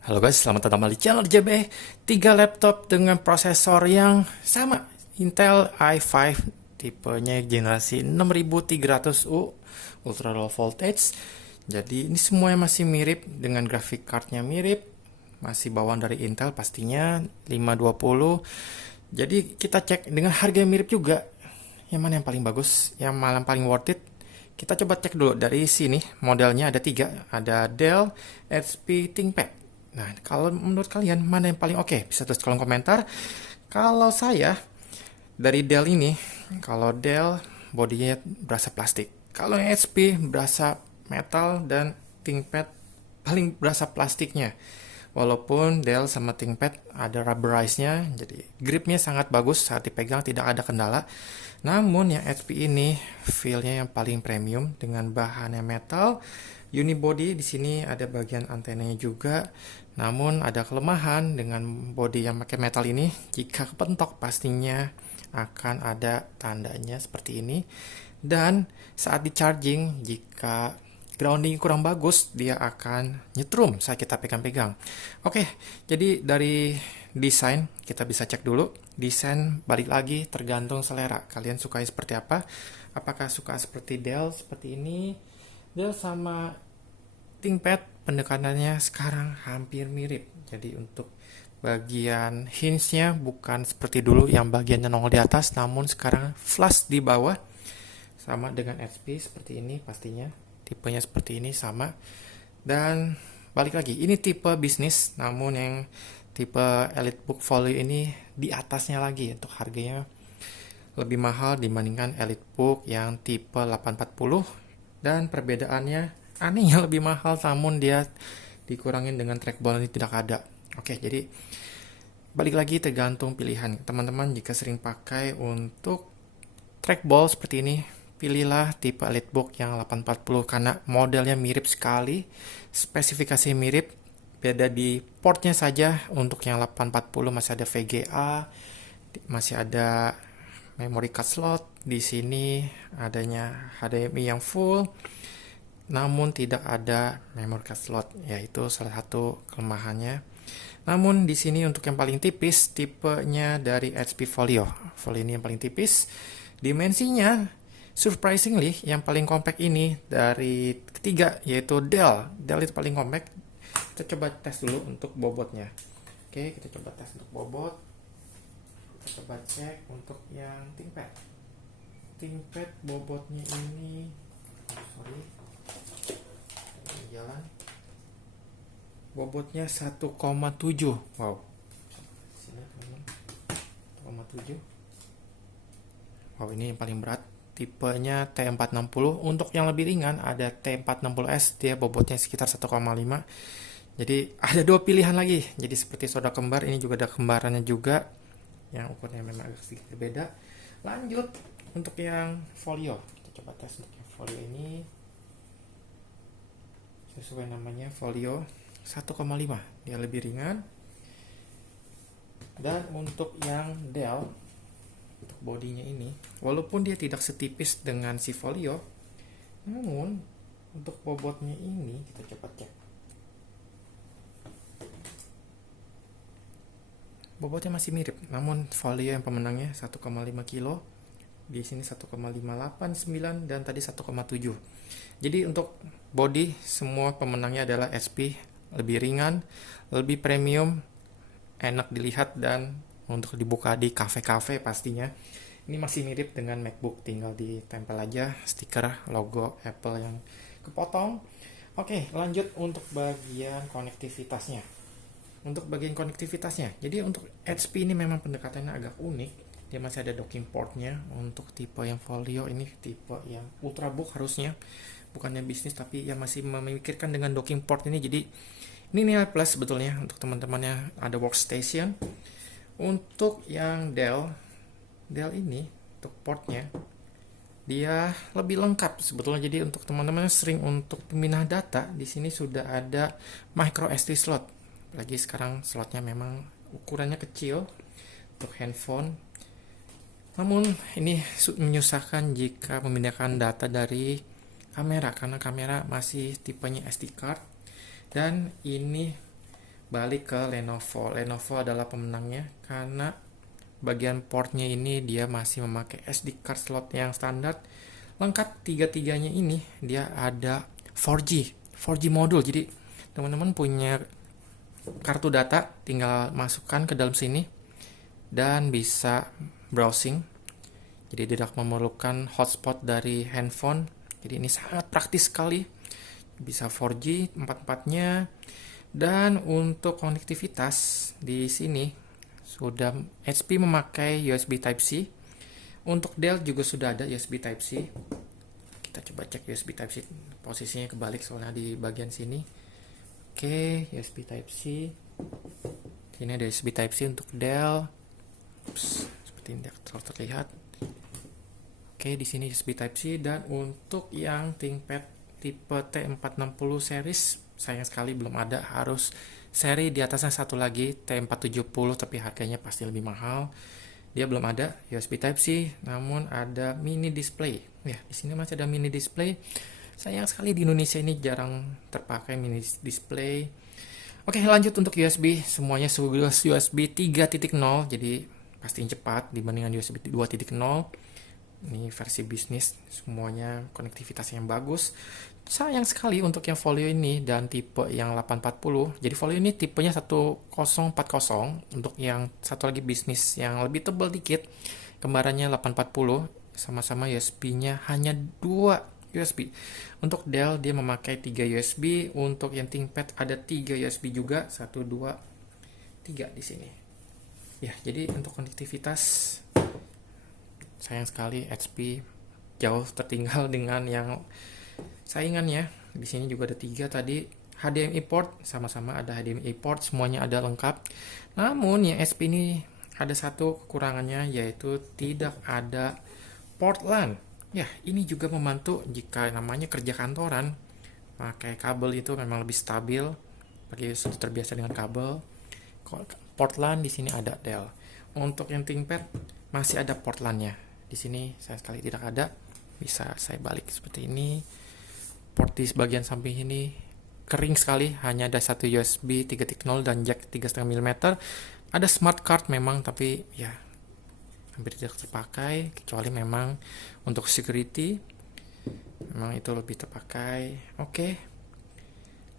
Halo guys, selamat datang kembali di channel JB. 3 laptop dengan prosesor yang sama, Intel i5 tipenya generasi 6300U ultra low voltage. Jadi ini semuanya masih mirip dengan graphic cardnya mirip, masih bawaan dari Intel pastinya 520. Jadi kita cek dengan harga yang mirip juga, yang mana yang paling bagus, yang malah paling worth it. Kita coba cek dulu dari sini, modelnya ada 3, ada Dell, HP, ThinkPad. Nah, kalau menurut kalian mana yang paling oke? Bisa tulis kolom komentar. Kalau saya dari Dell ini, kalau Dell bodinya berasa plastik. Kalau yang HP berasa metal dan ThinkPad paling berasa plastiknya. Walaupun Dell sama ThinkPad ada rubberize-nya, jadi gripnya sangat bagus saat dipegang, tidak ada kendala. Namun yang HP ini feel-nya yang paling premium dengan bahannya metal. Unibody di sini ada bagian antenanya juga. Namun ada kelemahan dengan body yang pakai metal ini, jika kepentok pastinya akan ada tandanya seperti ini. Dan saat di charging, jika grounding kurang bagus, dia akan nyetrum saat kita pegang-pegang. Oke, jadi dari desain kita bisa cek dulu. Desain balik lagi tergantung selera. Kalian suka seperti apa? Apakah suka seperti Dell seperti ini? Dell sama ThinkPad pendekatannya sekarang hampir mirip. Jadi untuk bagian hinge-nya bukan seperti dulu yang bagiannya nongol di atas, namun sekarang flush di bawah. Sama dengan HP seperti ini pastinya. Tipenya seperti ini sama. Dan balik lagi, ini tipe bisnis, namun yang tipe EliteBook Folio ini di atasnya lagi untuk harganya lebih mahal dibandingkan EliteBook yang tipe 840. Dan perbedaannya anehnya lebih mahal, namun dia dikurangin dengan trackball ini tidak ada. Oke, jadi balik lagi tergantung pilihan teman-teman. Jika sering pakai untuk trackball seperti ini, pilihlah tipe EliteBook yang 840 karena modelnya mirip sekali, spesifikasi mirip, beda di portnya saja. Untuk yang 840 masih ada VGA, masih ada memory card slot. Di sini adanya HDMI yang full, namun tidak ada memory card slot, yaitu salah satu kelemahannya. Namun di sini untuk yang paling tipis, tipenya dari HP Folio. Folio ini yang paling tipis. Dimensinya surprisingly yang paling compact ini dari ketiga, yaitu Dell. Dell itu paling compact. Kita coba tes dulu untuk bobotnya. Oke, kita coba tes untuk bobot. Kita coba cek untuk yang ThinkPad. ThinkPad bobotnya ini, jalan. Bobotnya 1,7. Wow. Sini teman-teman. 1,7. Wow, ini yang paling berat. Tipenya T460. Untuk yang lebih ringan ada T460S, dia bobotnya sekitar 1,5. Jadi ada dua pilihan lagi. Jadi seperti saudara kembar, ini juga ada kembarannya juga, yang ukurannya memang agak sedikit berbeda. Lanjut untuk yang Folio. Kita coba tes untuk yang Folio ini. Sesuai namanya Folio 1,5, dia lebih ringan. Dan untuk yang Dell, untuk bodinya ini, walaupun dia tidak setipis dengan si Folio, namun untuk bobotnya ini kita coba cek. Bobotnya masih mirip, namun Folio yang pemenangnya 1,5 kilo, di sini 1,589 dan tadi 1,7. Jadi untuk body semua pemenangnya adalah HP, lebih ringan, lebih premium, enak dilihat dan untuk dibuka di kafe-kafe pastinya. Ini masih mirip dengan MacBook, tinggal ditempel aja stiker logo Apple yang kepotong. Oke, lanjut untuk bagian konektivitasnya. Jadi untuk HP ini memang pendekatannya agak unik. Dia masih ada docking portnya. Untuk tipe yang Folio ini tipe yang ultrabook harusnya, bukannya bisnis, tapi ya masih memikirkan dengan docking port ini. Jadi ini nilai plus sebetulnya untuk teman-teman yang ada workstation. Untuk yang Dell ini untuk portnya dia lebih lengkap sebetulnya. Jadi untuk teman-teman yang sering untuk pemindah data, di sini sudah ada micro SD slot. Lagi sekarang slotnya memang ukurannya kecil untuk handphone. Namun ini menyusahkan jika memindahkan data dari kamera, karena kamera masih tipenya SD card. Dan ini balik ke Lenovo. Lenovo adalah pemenangnya karena bagian portnya ini dia masih memakai SD card slot yang standar lengkap. Tiga-tiganya ini dia ada 4G modul. Jadi teman-teman punya kartu data tinggal masukkan ke dalam sini dan bisa browsing. Jadi tidak memerlukan hotspot dari handphone. Jadi ini sangat praktis sekali. Bisa 4G empat-empatnya. Dan untuk konektivitas di sini sudah HP memakai USB Type-C. Untuk Dell juga sudah ada USB Type-C. Kita coba cek USB Type-C. Posisinya kebalik soalnya di bagian sini. Oke, USB Type-C. Ini ada USB Type-C untuk Dell. Seperti ini terlihat. Oke, di sini USB Type-C. Dan untuk yang ThinkPad tipe T460 series, sayang sekali belum ada. Harus seri di atasnya satu lagi, T470, tapi harganya pasti lebih mahal. Dia belum ada USB Type-C, namun ada mini display. Ya, di sini masih ada mini display. Sayang sekali di Indonesia ini jarang terpakai mini display. Oke, lanjut untuk USB. Semuanya USB 3.0, jadi pasti cepat dibandingkan USB 2.0. Ini versi bisnis, semuanya konektivitas yang bagus. Sayang sekali untuk yang Folio ini dan tipe yang 840. Jadi Folio ini tipenya 1040. Untuk yang satu lagi bisnis yang lebih tebal dikit, kembarannya 840. Sama-sama USB-nya hanya 2 USB. Untuk Dell dia memakai 3 USB. Untuk yang ThinkPad ada 3 USB juga. 1, 2, 3 di sini. Ya, jadi untuk konektivitas sayang sekali HP jauh tertinggal dengan yang saingannya. Di sini juga ada 3 tadi. HDMI port, sama-sama ada HDMI port, semuanya ada lengkap. Namun yang HP ini ada satu kekurangannya, yaitu tidak ada port LAN. Ya, ini juga membantu jika namanya kerja kantoran. Pakai kabel itu memang lebih stabil, bagi sudah terbiasa dengan kabel. Port LAN di sini ada Dell. Untuk yang ThinkPad masih ada port LAN-nya. Di sini saya sekali tidak ada. Bisa saya balik seperti ini. Port di bagian samping ini kering sekali, hanya ada satu USB 3.0 dan jack 3,5 mm. Ada smart card memang, tapi ya hampir tidak terpakai, kecuali memang untuk security memang itu lebih terpakai. Oke,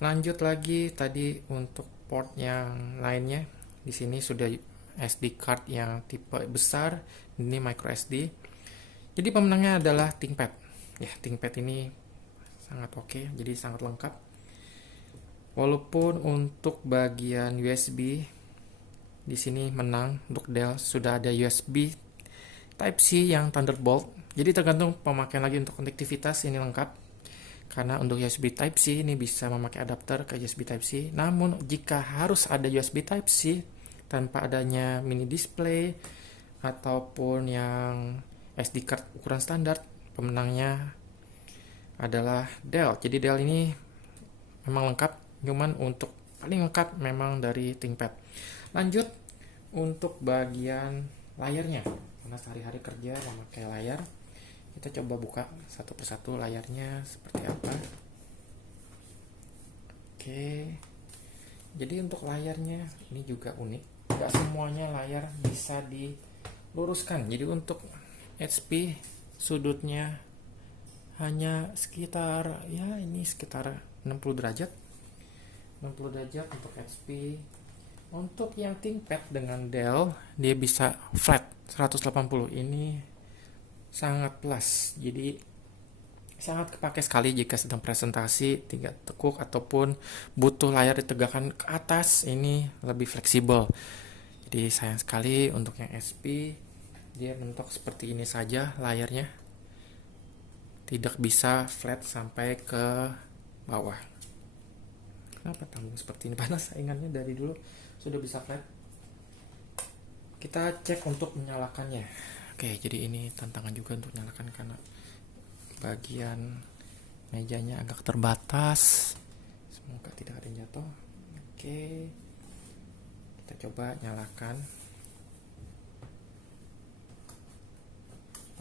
lanjut lagi tadi untuk port yang lainnya. Di sini sudah SD card yang tipe besar, ini micro SD. Jadi pemenangnya adalah ThinkPad. Ya, ThinkPad ini sangat oke, jadi sangat lengkap. Walaupun untuk bagian USB di sini menang untuk Dell, sudah ada USB Type-C yang Thunderbolt. Jadi tergantung pemakaian lagi. Untuk konektivitas ini lengkap. Karena untuk USB Type-C ini bisa memakai adapter ke USB Type-C. Namun jika harus ada USB Type-C tanpa adanya mini display ataupun yang SD card ukuran standar, pemenangnya adalah Dell. Jadi Dell ini memang lengkap, cuman untuk paling lengkap memang dari ThinkPad. Lanjut untuk bagian layarnya. Karena sehari-hari kerja memakai layar, kita coba buka satu persatu layarnya seperti apa. Oke, jadi untuk layarnya ini juga unik. Gak semuanya layar bisa diluruskan. Jadi untuk HP sudutnya hanya sekitar, ya ini sekitar 60 derajat. 60 derajat untuk HP. Untuk yang ThinkPad dengan Dell, dia bisa flat 180. Ini sangat plus. Jadi sangat kepakai sekali jika sedang presentasi tidak tekuk ataupun butuh layar ditegakkan ke atas. Ini lebih fleksibel. Jadi sayang sekali untuk yang HP, dia mentok seperti ini saja layarnya. Tidak bisa flat sampai ke bawah. Kenapa tanggung seperti ini? Panas saingannya dari dulu sudah bisa flat. Kita cek untuk menyalakannya. Oke, jadi ini tantangan juga untuk menyalakan karena bagian mejanya agak terbatas. Semoga tidak ada yang jatuh. Oke, kita coba nyalakan.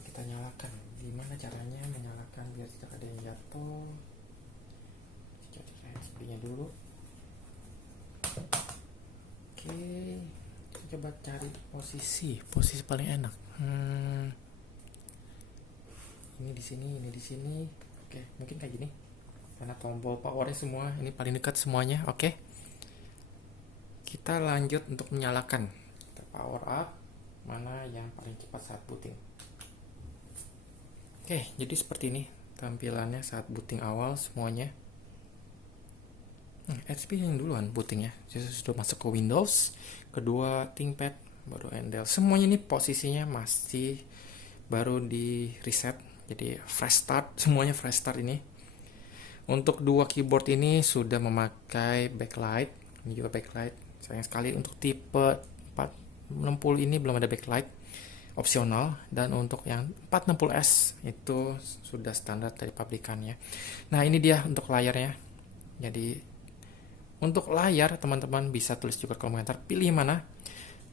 Kita nyalakan. Gimana caranya menyalakan biar tidak ada yang jatuh? Jadi USB-nya dulu. Oke, kita coba cari posisi paling enak. Ini di sini, ini di sini. Oke, mungkin kayak gini. Karena tombol powernya semua ini paling dekat semuanya. Oke, kita lanjut untuk menyalakan. Kita power up, mana yang paling cepat saat booting. Oke, jadi seperti ini tampilannya saat booting awal semuanya. HP yang duluan bootingnya, jadi sudah masuk ke Windows, kedua ThinkPad, baru Endel. Semuanya ini posisinya masih baru di reset, jadi fresh start, semuanya fresh start ini. Untuk dua keyboard ini sudah memakai backlight, ini juga backlight. Sayang sekali untuk tipe 460 ini belum ada backlight, opsional. Dan untuk yang 460S itu sudah standar dari pabrikannya. Nah ini dia untuk layarnya. Jadi untuk layar teman-teman bisa tulis juga komentar pilih mana.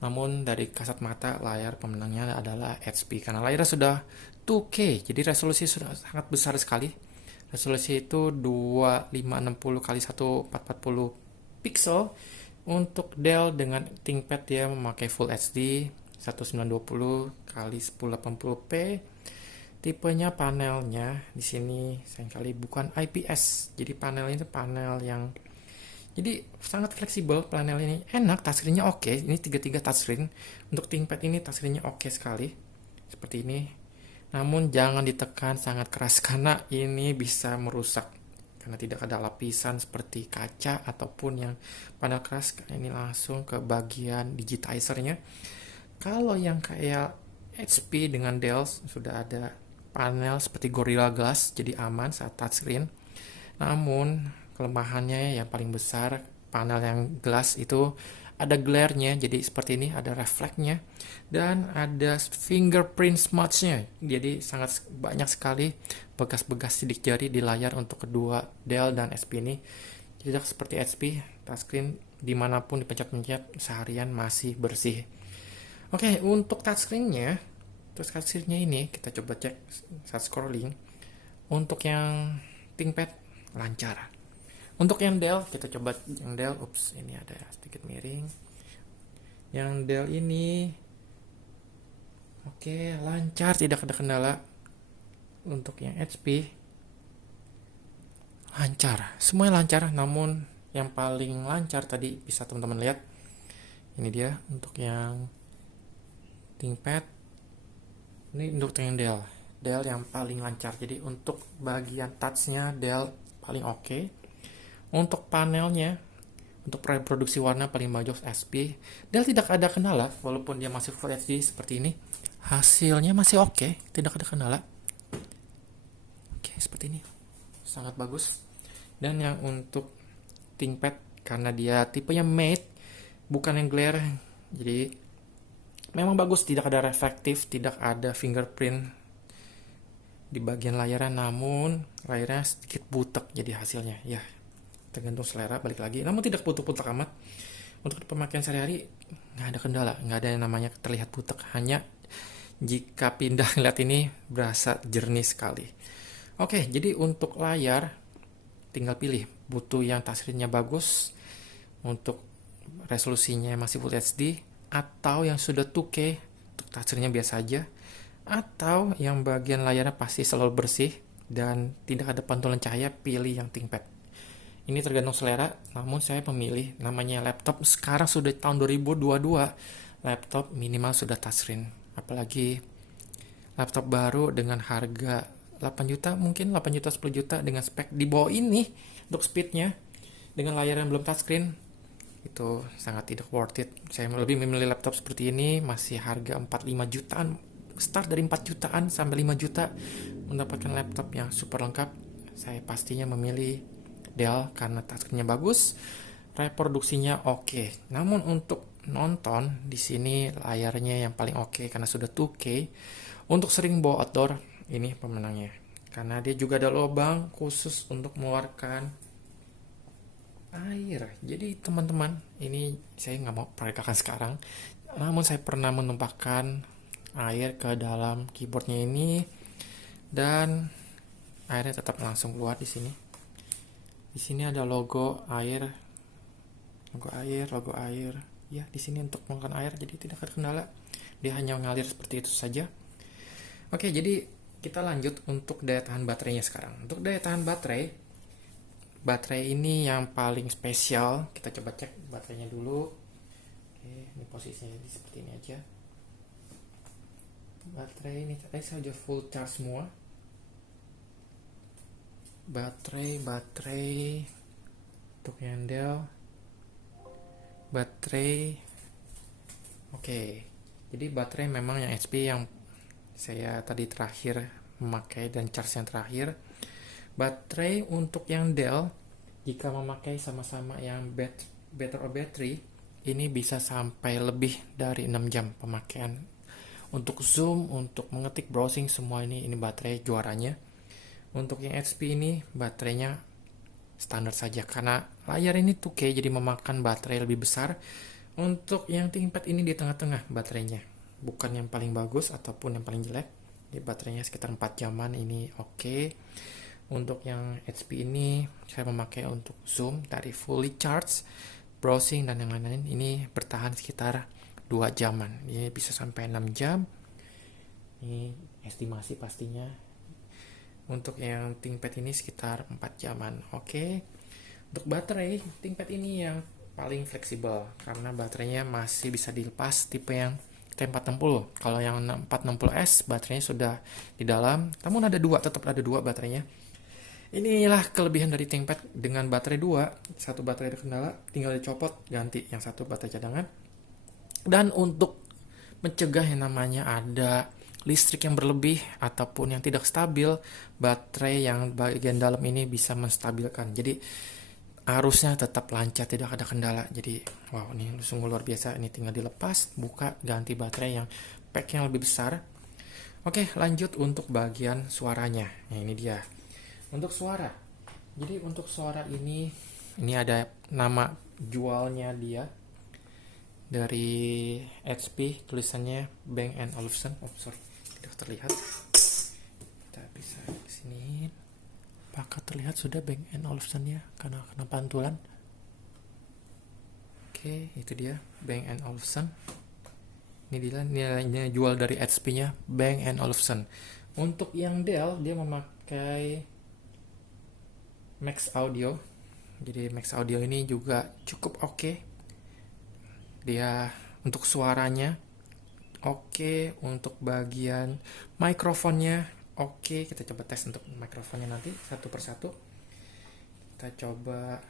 Namun dari kasat mata layar pemenangnya adalah HP karena layarnya sudah 2K, jadi resolusi sudah sangat besar sekali. Resolusi itu 2560 x 1440 pixel. Untuk Dell dengan ThinkPad dia memakai Full HD 1920 x 1080p. Tipenya panelnya di sini sayangkali bukan IPS. Jadi panel ini panel yang jadi sangat fleksibel panel ini, enak, touchscreen-nya oke. Ini tiga touchscreen. Untuk ThinkPad ini touchscreen-nya oke sekali. Seperti ini. Namun jangan ditekan sangat keras karena ini bisa merusak. Karena tidak ada lapisan seperti kaca ataupun yang panel keras. Ini langsung ke bagian digitizer-nya. Kalau yang kayak HP dengan Dell sudah ada panel seperti Gorilla Glass, jadi aman saat touchscreen. Namun kelemahannya yang paling besar panel yang glass itu ada glare-nya, jadi seperti ini ada refleksnya dan ada fingerprint smudge-nya, jadi sangat banyak sekali bekas-bekas sidik jari di layar untuk kedua Dell dan HP ini. Tidak seperti HP touchscreen dimanapun dipencet-pencet seharian masih bersih. Oke, untuk touchscreen-nya ini kita coba cek saat scrolling. Untuk yang ThinkPad lancar. Untuk yang Dell, kita coba yang Dell. Ini ada sedikit miring. Yang Dell ini oke, lancar, tidak ada kendala. Untuk yang HP lancar, semuanya lancar. Namun yang paling lancar tadi bisa teman-teman lihat. Ini dia untuk yang ThinkPad. Ini untuk yang Dell yang paling lancar. Jadi untuk bagian touch-nya Dell paling oke. Untuk panelnya, untuk reproduksi warna paling bagus HP. Dell tidak ada kendala, walaupun dia masih Full HD seperti ini. Hasilnya masih oke, tidak ada kendala. Oke, seperti ini. Sangat bagus. Dan yang untuk ThinkPad, karena dia tipenya matte, bukan yang glare. Jadi, memang bagus, tidak ada reflektif, tidak ada fingerprint di bagian layarnya. Namun, layarnya sedikit butek jadi hasilnya. Ya, tergantung selera, balik lagi. Namun tidak butek-butek amat. Untuk pemakaian sehari-hari nggak ada kendala, nggak ada yang namanya terlihat butek. Hanya jika pindah lihat ini berasa jernih sekali. Oke, jadi untuk layar tinggal pilih butuh yang touchscreen-nya bagus, untuk resolusinya masih Full HD, atau yang sudah 2K untuk touchscreen-nya biasa aja, atau yang bagian layarnya pasti selalu bersih dan tidak ada pantulan cahaya, pilih yang ThinkPad. Ini tergantung selera, namun saya memilih namanya laptop. Sekarang sudah tahun 2022, laptop minimal sudah touchscreen. Apalagi laptop baru dengan harga 8 juta, mungkin 8 juta, 10 juta dengan spek di bawah ini untuk speednya, dengan layar yang belum touchscreen, itu sangat tidak worth it. Saya lebih memilih laptop seperti ini, masih harga 4-5 jutaan, start dari 4 jutaan sampai 5 juta, mendapatkan laptop yang super lengkap. Saya pastinya memilih Dell karena touchscreen-nya bagus, reproduksinya oke. Namun untuk nonton di sini layarnya yang paling oke karena sudah 2K. Untuk sering bawa outdoor, ini pemenangnya. Karena dia juga ada lubang khusus untuk mengeluarkan air. Jadi teman-teman, ini saya nggak mau peragakan sekarang. Namun saya pernah menumpahkan air ke dalam keyboardnya ini dan airnya tetap langsung keluar di sini. Di sini ada logo air, logo air. ya di sini untuk mengeluarkan air, jadi tidak ada kendala. Dia hanya mengalir seperti itu saja. Oke, jadi kita lanjut untuk daya tahan baterainya sekarang. Untuk daya tahan baterai ini yang paling spesial. Kita coba cek baterainya dulu. Oke, ini posisinya seperti ini aja. Baterai ini tadi saja full charge semua. Baterai untuk yang Dell. Baterai. Oke. Jadi baterai memang yang HP yang saya tadi terakhir memakai dan charge yang terakhir. Baterai untuk yang Dell, jika memakai sama-sama yang better battery, ini bisa sampai lebih dari 6 jam pemakaian. Untuk zoom, untuk mengetik, browsing, semua ini baterai juaranya. Untuk yang HP ini baterainya standar saja karena layar ini 2K, jadi memakan baterai lebih besar. Untuk yang ThinkPad ini di tengah-tengah baterainya, bukan yang paling bagus ataupun yang paling jelek. Di baterainya sekitar 4 jaman, ini oke. Untuk yang HP ini saya memakai untuk zoom dari fully charge, browsing dan yang lain-lain, ini bertahan sekitar 2 jaman. Ini bisa sampai 6 jam. Ini estimasi pastinya. Untuk yang ThinkPad ini sekitar 4 jaman. Oke. Untuk baterai ThinkPad ini yang paling fleksibel karena baterainya masih bisa dilepas, tipe yang T460. Kalau yang 460S baterainya sudah di dalam, namun tetap ada dua baterainya. Inilah kelebihan dari ThinkPad dengan baterai 2. Satu baterai ada kendala, tinggal dicopot, ganti yang satu baterai cadangan. Dan untuk mencegah yang namanya ada listrik yang berlebih ataupun yang tidak stabil, baterai yang bagian dalam ini bisa menstabilkan. Jadi arusnya tetap lancar, tidak ada kendala. Jadi wow, ini sungguh luar biasa. Ini tinggal dilepas, buka, ganti baterai yang pack yang lebih besar. Oke, lanjut untuk bagian suaranya. Nah, ini dia. Untuk suara. Jadi untuk suara ini ada nama jualnya dia dari HP, tulisannya Bang & Olufsen. Oh, sorry, tidak terlihat. Kita bisa kesini. Apakah terlihat sudah Bang & Olufsen ya, karena pantulan. Oke, itu dia Bang & Olufsen. Ini dia nilainya jual dari HP-nya Bang & Olufsen. Untuk yang Dell, dia memakai Max Audio. Jadi Max Audio ini juga cukup oke. Dia untuk suaranya oke, untuk bagian mikrofonnya oke. Kita coba tes untuk mikrofonnya nanti satu persatu. Kita coba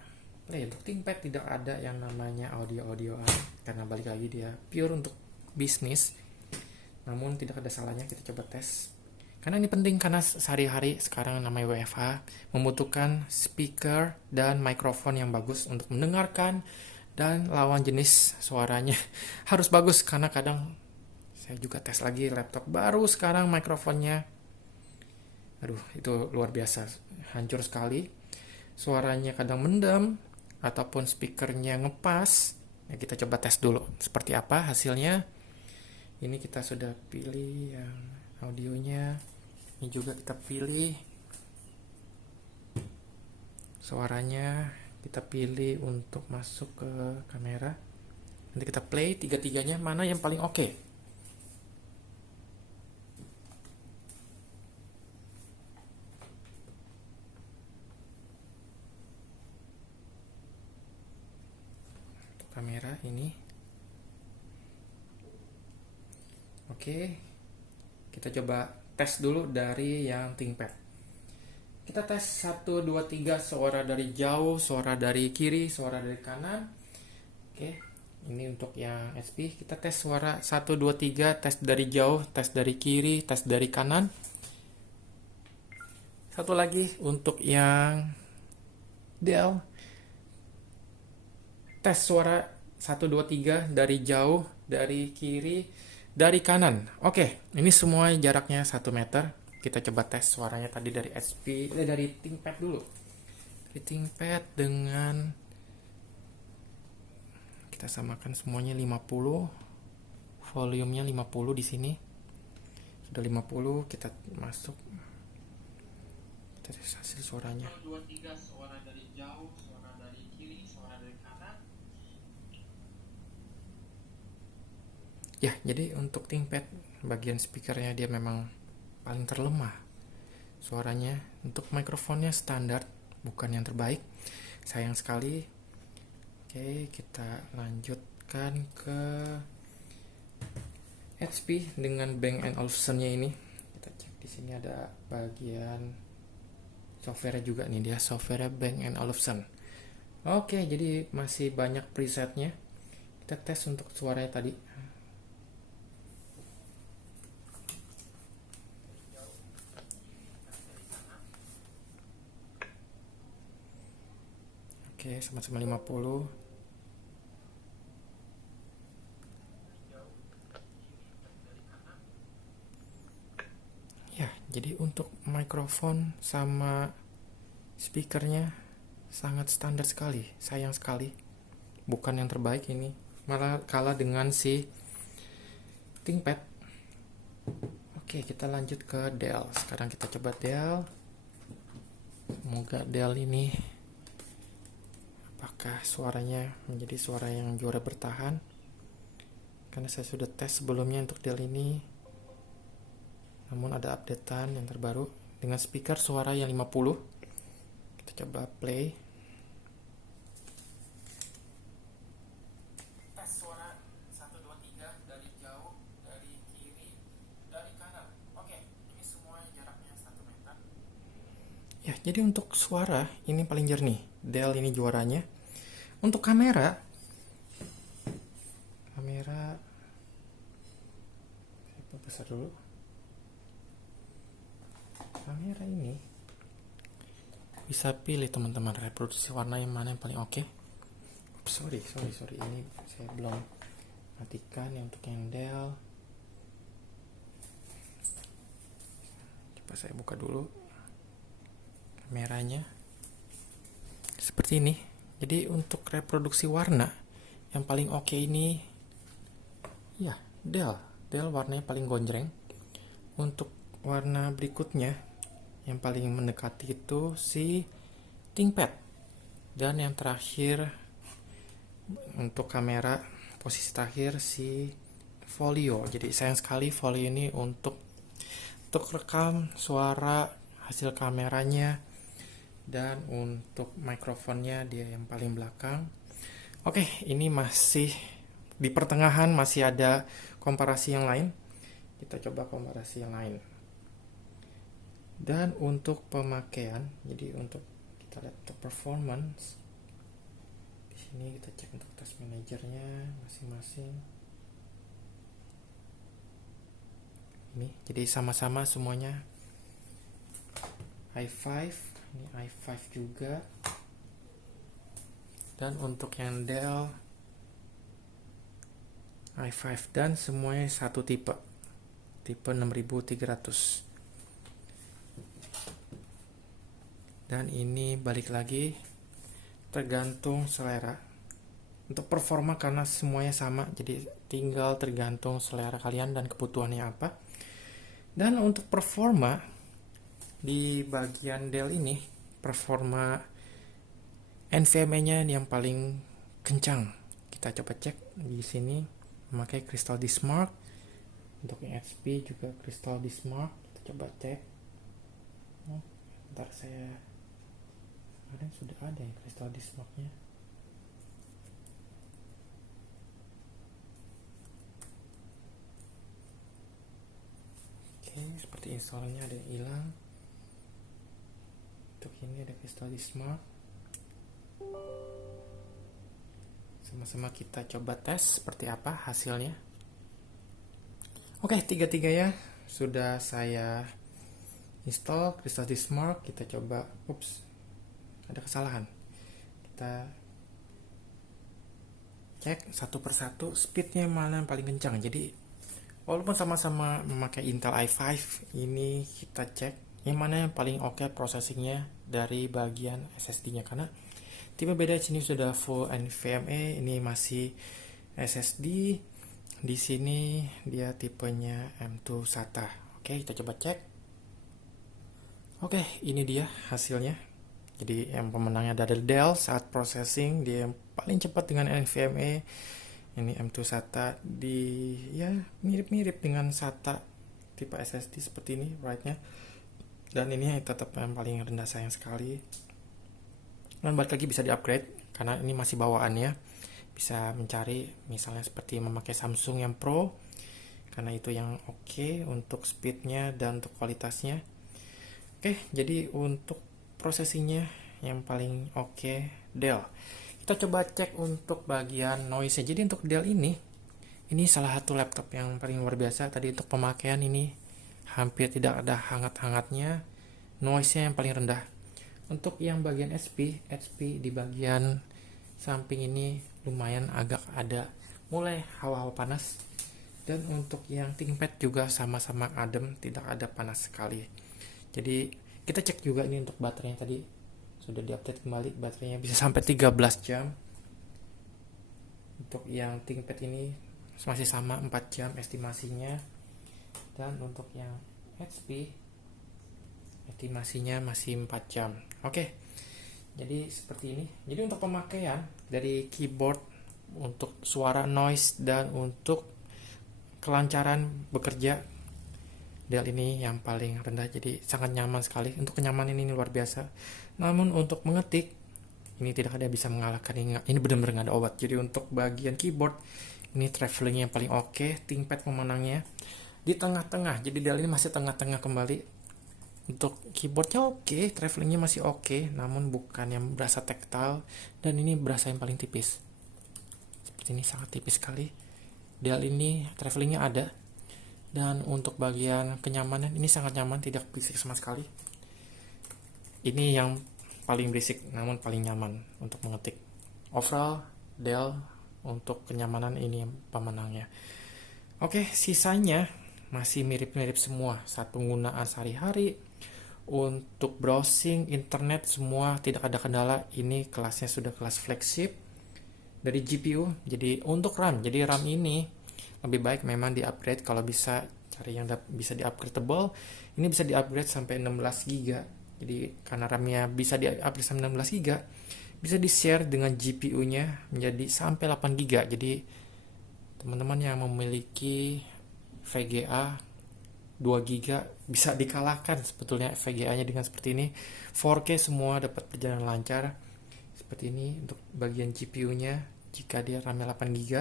untuk ThinkPad tidak ada yang namanya audio-audioan karena balik lagi dia pure untuk bisnis. Namun tidak ada salahnya kita coba tes. Karena ini penting karena sehari-hari sekarang namanya WFH membutuhkan speaker dan mikrofon yang bagus untuk mendengarkan, dan lawan jenis suaranya harus bagus karena kadang saya juga tes lagi laptop baru sekarang mikrofonnya. Aduh, itu luar biasa, hancur sekali. Suaranya kadang mendem ataupun speakernya ngepas. Ya, kita coba tes dulu seperti apa hasilnya. Ini kita sudah pilih yang audionya. Ini juga kita pilih suaranya. Kita pilih untuk masuk ke kamera. Nanti kita play tiga-tiganya mana yang paling oke. Kamera ini oke. Kita coba tes dulu dari yang ThinkPad. Kita tes 1, 2, 3 suara dari jauh, suara dari kiri, suara dari kanan. Oke, ini untuk yang HP. Kita tes suara 1, 2, 3, tes dari jauh, tes dari kiri, tes dari kanan. Satu lagi untuk yang Dell. Tes suara 1, 2, 3 dari jauh, dari kiri, dari kanan. Oke, ini semua jaraknya 1 meter. Kita coba tes suaranya tadi dari dari ThinkPad dulu. Dari ThinkPad dengan kita samakan semuanya 50. Volumenya 50 di sini. Sudah 50, kita masuk. Kita tes hasil suaranya. 1, 2, 3 suara dari jauh, suara dari kiri, suara dari kanan. Ya, jadi untuk ThinkPad bagian speakernya dia memang paling terlemah suaranya. Untuk mikrofonnya standar, bukan yang terbaik. Sayang sekali. Oke, kita lanjutkan ke HP dengan Bang & Olufsen-nya ini. Kita cek di sini ada bagian software juga nih, dia software Bang & Olufsen. Oke, jadi masih banyak presetnya. Kita tes untuk suaranya tadi. Oke, sama-sama 50. Ya, jadi untuk mikrofon sama speakernya sangat standar sekali. Sayang sekali, bukan yang terbaik ini. Malah kalah dengan si ThinkPad. Oke, kita lanjut ke Dell. Sekarang kita coba Dell. Semoga Dell ini apakah suaranya menjadi suara yang juara bertahan. Karena saya sudah tes sebelumnya untuk Dell ini. Namun ada updatean yang terbaru dengan speaker suara yang 50. Kita coba play. Tes suara 1 2 3 dari jauh, dari kiri, dari kanan. Oke, ini semua jaraknya 1 meter. Ya, jadi untuk suara ini paling jernih. Dell ini juaranya. Untuk kamera saya besar dulu. Kamera ini bisa pilih teman-teman reproduksi warna yang mana yang paling oke. Sorry, ini saya belum matikan ya untuk yang Dell. Coba saya buka dulu kameranya seperti ini. Jadi untuk reproduksi warna yang paling oke ini ya Dell warnanya paling gonjreng. Untuk warna berikutnya yang paling mendekati itu si ThinkPad. Dan yang terakhir untuk kamera posisi terakhir si Folio. Jadi sayang sekali Folio ini untuk rekam suara hasil kameranya, dan untuk mikrofonnya dia yang paling belakang. Oke, ini masih di pertengahan, masih ada komparasi yang lain. Kita coba komparasi yang lain. Dan untuk pemakaian, jadi untuk kita lihat untuk performance, di sini kita cek untuk task manajernya masing-masing. Ini jadi sama-sama semuanya i5, ini i5 juga. Dan untuk yang Dell i5 dan semuanya satu tipe 6300. Dan ini balik lagi tergantung selera. Untuk performa karena semuanya sama, jadi tinggal tergantung selera kalian dan kebutuhannya apa. Dan untuk performa di bagian Dell ini, performa NVMe-nya yang paling kencang. Kita coba cek di sini memakai Crystal D-Smart. Untuk yang HP juga Crystal D-Smart. Kita coba cek. Ntar saya sudah ada ya Crystal D-Smart-nya. Oke, seperti installernya ada yang hilang. Untuk ini ada Crystal D-Smart. Sama-sama kita coba tes seperti apa hasilnya. Oke, tiga-tiganya sudah saya install Crystal D-Smart. Kita coba, ada kesalahan. Kita cek satu persatu speednya mana yang paling kencang. Jadi walaupun sama-sama memakai Intel i5, ini kita cek yang mana yang paling oke processingnya dari bagian SSD-nya, karena tipe beda. Sini sudah full NVMe, ini masih SSD. Di sini dia tipenya M2 SATA. Oke, kita coba cek. Oke, ini dia hasilnya. Jadi yang pemenangnya dari Dell saat processing, dia yang paling cepat dengan NVMe Ini M2 SATA di ya mirip-mirip dengan SATA tipe SSD seperti ini write-nya. Dan ini tetap yang paling rendah sayang sekali. Dan balik lagi bisa di-upgrade karena ini masih bawaannya. Bisa mencari misalnya seperti memakai Samsung yang Pro karena itu yang oke untuk speednya dan untuk kualitasnya. Oke, jadi untuk prosesinya yang paling oke Dell. Kita coba cek untuk bagian noise-nya. Jadi untuk Dell ini salah satu laptop yang paling luar biasa. Tadi untuk pemakaian ini hampir tidak ada hangat-hangatnya. Noise-nya yang paling rendah. Untuk yang bagian HP di bagian samping ini lumayan agak ada mulai hawa-hawa panas. Dan untuk yang ThinkPad juga sama-sama adem, tidak ada panas sekali. Jadi kita cek juga ini untuk baterainya tadi. Sudah diupdate kembali, baterainya bisa sampai 13 jam. Untuk yang ThinkPad ini masih sama 4 jam estimasinya. Dan untuk yang HP estimasinya masih 4 jam. Oke. Jadi seperti ini. Jadi untuk pemakaian dari keyboard, untuk suara noise dan untuk kelancaran bekerja, Dell ini yang paling rendah, jadi sangat nyaman sekali. Untuk kenyamanan ini luar biasa. Namun untuk mengetik ini tidak ada bisa mengalahkan ini benar-benar nggak ada obat. Jadi untuk bagian keyboard ini traveling yang paling oke. ThinkPad pemenangnya di tengah-tengah. Jadi Dell ini masih tengah-tengah kembali. Untuk keyboardnya oke, travelingnya masih oke, namun bukan yang berasa tactile dan ini berasa yang paling tipis. Seperti ini sangat tipis sekali. Dell ini travelingnya ada. Dan untuk bagian kenyamanan ini sangat nyaman, tidak berisik sama sekali. Ini yang paling berisik namun paling nyaman untuk mengetik. Overall Dell untuk kenyamanan ini pemenangnya. Oke, sisanya masih mirip-mirip semua saat penggunaan sehari-hari. Untuk browsing internet semua tidak ada kendala. Ini kelasnya sudah kelas flagship dari GPU. Jadi untuk RAM, jadi RAM ini lebih baik memang di-upgrade kalau bisa cari yang bisa di-upgradable. Ini bisa di-upgrade sampai 16 GB. Jadi karena RAM-nya bisa di-upgrade sampai 16 GB, bisa di-share dengan GPU-nya menjadi sampai 8 GB. Jadi teman-teman yang memiliki VGA 2 GB bisa dikalahkan sebetulnya VGA-nya dengan seperti ini. 4K semua dapat berjalan lancar. Seperti ini untuk bagian GPU-nya jika dia RAM-nya 8 GB.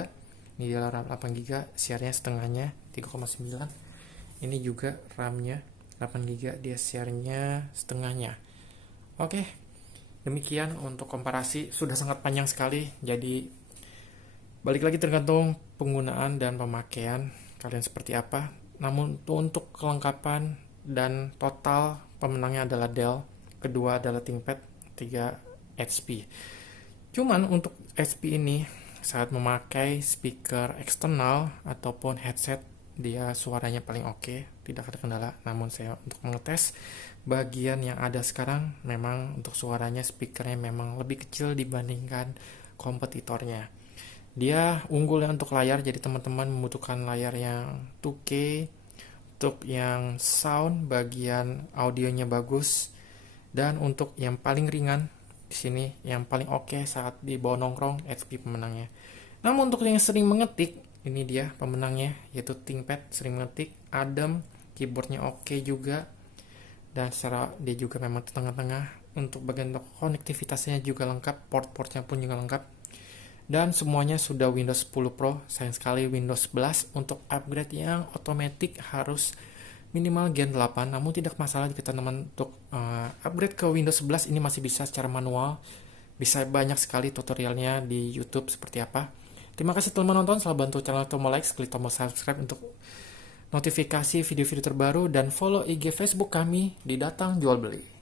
Ini dia RAM 8 GB, share-nya setengahnya 3,9. Ini juga RAM-nya 8 GB, dia share-nya setengahnya. Oke, demikian untuk komparasi. Sudah sangat panjang sekali, jadi balik lagi tergantung penggunaan dan pemakaian kalian seperti apa. Namun untuk kelengkapan dan total pemenangnya adalah Dell, kedua adalah ThinkPad, tiga HP. Cuman untuk HP ini saat memakai speaker eksternal ataupun headset dia suaranya paling oke, tidak ada kendala. Namun saya untuk mengetes bagian yang ada sekarang memang untuk suaranya speakernya memang lebih kecil dibandingkan kompetitornya. Dia unggulnya untuk layar, jadi teman-teman membutuhkan layar yang 2K. Untuk yang sound bagian audionya bagus, dan untuk yang paling ringan di sini yang paling oke saat dibawa nongkrong HP pemenangnya. Namun untuk yang sering mengetik ini dia pemenangnya, yaitu ThinkPad, sering mengetik, adem, keyboardnya oke juga, dan secara dia juga memang di tengah-tengah. Untuk bagian konektivitasnya juga lengkap, port-portnya pun juga lengkap. Dan semuanya sudah Windows 10 Pro, sayang sekali Windows 11 untuk upgrade yang otomatis harus minimal Gen 8, namun tidak masalah jika teman-teman untuk upgrade ke Windows 11 ini masih bisa secara manual. Bisa banyak sekali tutorialnya di YouTube seperti apa. Terima kasih telah menonton, selalu bantu channel tombol like, klik tombol subscribe untuk notifikasi video-video terbaru, dan follow IG Facebook kami di Datang Jual Beli.